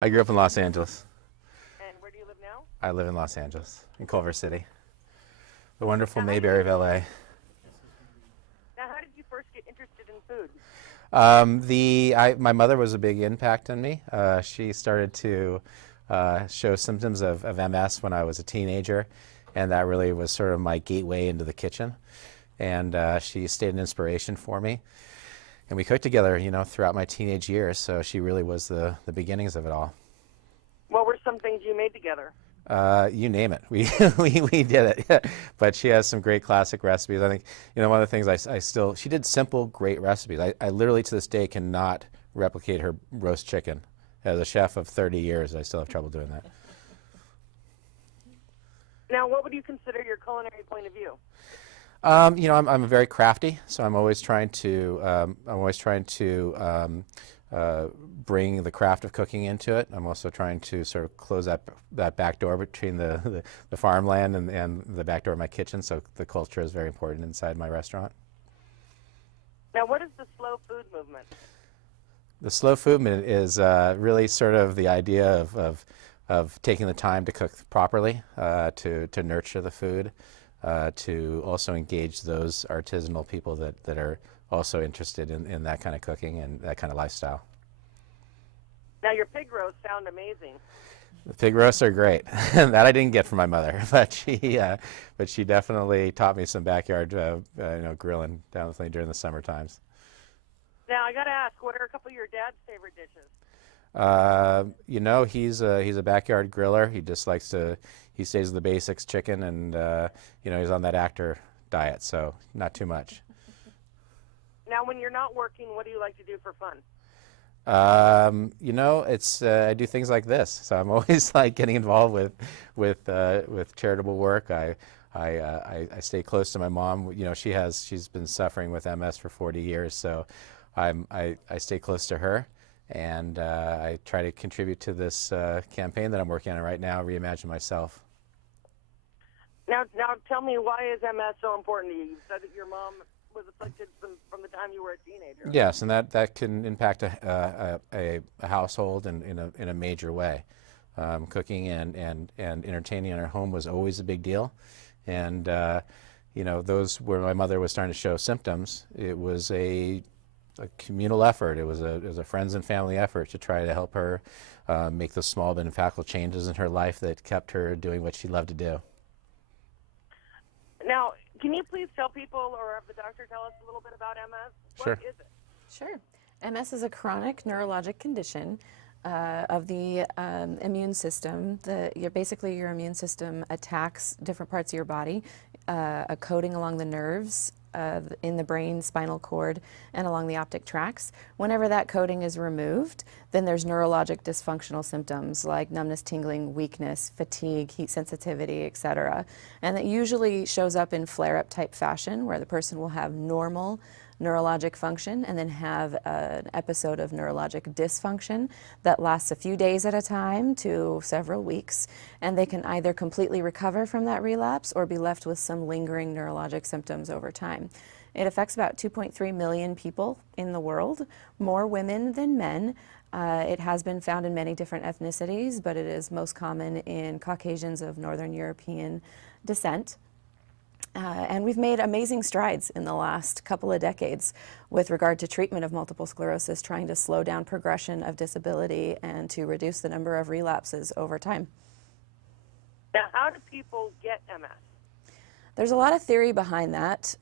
I grew up in Los Angeles. And where do you live now? I live in Los Angeles, in Culver City, the wonderful Now, how do you, Mayberry of LA. now, how did you first get interested in food? My mother was a big impact on me. She started to show symptoms of MS when I was a teenager, and that really was sort of my gateway into the kitchen. And she stayed an inspiration for me. And we cooked together, throughout my teenage years. So she really was the beginnings of it all. What were some things you made together? You name it, we did it. But she has some great classic recipes. I think one of the things she did simple, great recipes. I literally to this day cannot replicate her roast chicken. As a chef of 30 years, I still have trouble doing that. Now, what would you consider your culinary point of view? I'm very crafty, so I'm always trying to bring the craft of cooking into it. I'm also trying to sort of close that back door between the farmland and the back door of my kitchen. So the culture is very important inside my restaurant. Now, what is the slow food movement? The slow food movement is really sort of the idea of taking the time to cook properly, to nurture the food. To also engage those artisanal people that are also interested in that kind of cooking and that kind of lifestyle. Now, your pig roasts sound amazing. The pig roasts are great. That I didn't get from my mother, but she definitely taught me some backyard grilling down during the summer times. Now, I got to ask, what are a couple of your dad's favorite dishes? He's a backyard griller. He stays with the basics, chicken, and he's on that actor diet, so not too much. Now, when you're not working, what do you like to do for fun? I do things like this, so I'm always like getting involved with charitable work. I stay close to my mom. She's been suffering with MS for 40 years, so I stay close to her. And I try to contribute to this campaign that I'm working on right now, Reimagine Myself. Now, tell me, why is MS so important to you? You said that your mom was afflicted from the time you were a teenager. Yes, and that can impact a household in a major way. Cooking and entertaining in our home was always a big deal, and those where my mother was starting to show symptoms, it was a communal effort. It was a friends and family effort to try to help her make those small but impactful changes in her life that kept her doing what she loved to do. Now, can you please tell people, or have the doctor tell us a little bit about MS? Sure. What is it? Sure. MS is a chronic neurologic condition of the immune system. Your immune system attacks different parts of your body, a coating along the nerves, in the brain, spinal cord, and along the optic tracts. Whenever that coating is removed, then there's neurologic dysfunctional symptoms like numbness, tingling, weakness, fatigue, heat sensitivity, etc. And that usually shows up in flare-up type fashion, where the person will have normal neurologic function and then have an episode of neurologic dysfunction that lasts a few days at a time to several weeks, and they can either completely recover from that relapse or be left with some lingering neurologic symptoms over time. It affects about 2.3 million people in the world, more women than men. It has been found in many different ethnicities, but it is most common in Caucasians of Northern European descent. And we've made amazing strides in the last couple of decades with regard to treatment of multiple sclerosis, trying to slow down progression of disability and to reduce the number of relapses over time. Now, how do people get MS? There's a lot of theory behind that.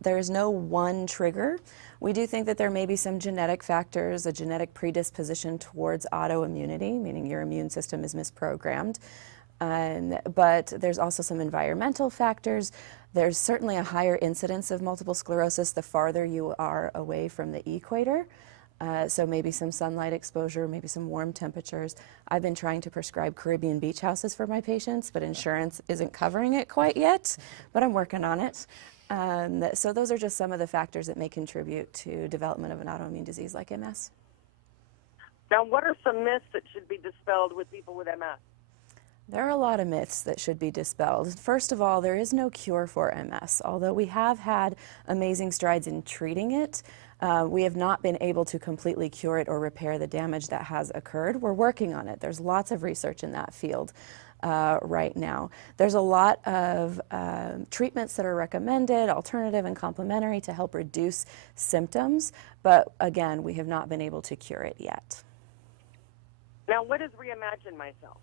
There's no one trigger. We do think that there may be some genetic factors, a genetic predisposition towards autoimmunity, meaning your immune system is misprogrammed. But there's also some environmental factors. There's certainly a higher incidence of multiple sclerosis the farther you are away from the equator. So maybe some sunlight exposure, maybe some warm temperatures. I've been trying to prescribe Caribbean beach houses for my patients, but insurance isn't covering it quite yet, but I'm working on it. So those are just some of the factors that may contribute to development of an autoimmune disease like MS. Now, what are some myths that should be dispelled with people with MS? There are a lot of myths that should be dispelled. First of all, there is no cure for MS. Although we have had amazing strides in treating it, We have not been able to completely cure it or repair the damage that has occurred. We're working on it. There's lots of research in that field right now. There's a lot of treatments that are recommended, alternative and complementary, to help reduce symptoms, but again, we have not been able to cure it yet. Now, what is Reimagine Myself?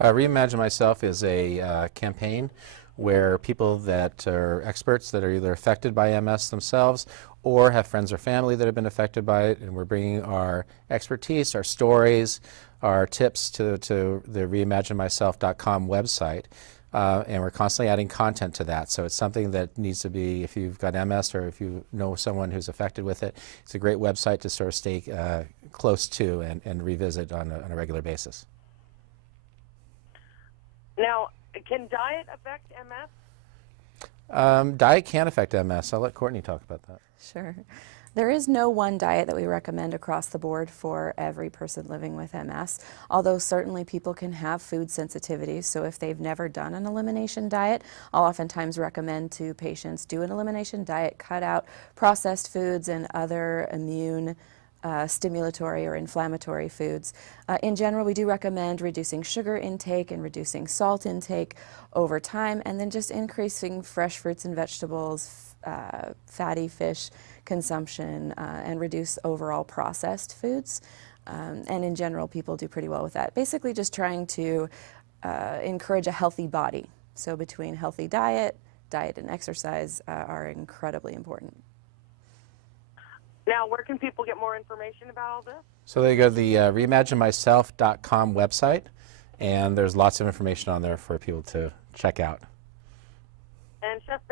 Reimagine Myself is a campaign where people that are experts that are either affected by MS themselves or have friends or family that have been affected by it, and we're bringing our expertise, our stories, our tips to the reimaginemyself.com website, and we're constantly adding content to that. So it's something that needs to be, if you've got MS or if you know someone who's affected with it, it's a great website to sort of stay close to and revisit on a regular basis. Now, can diet affect MS? Diet can affect MS. I'll let Courtney talk about that. Sure. There is no one diet that we recommend across the board for every person living with MS, although certainly people can have food sensitivities. So if they've never done an elimination diet, I'll oftentimes recommend to patients do an elimination diet, cut out processed foods and other immune stimulatory or inflammatory foods. In general, we do recommend reducing sugar intake and reducing salt intake over time, and then just increasing fresh fruits and vegetables, fatty fish consumption, and reduce overall processed foods. And in general, people do pretty well with that. Basically just trying to encourage a healthy body. So between healthy diet and exercise are incredibly important. Now, where can people get more information about all this? So they go to the reimaginemyself.com website, and there's lots of information on there for people to check out. And Chef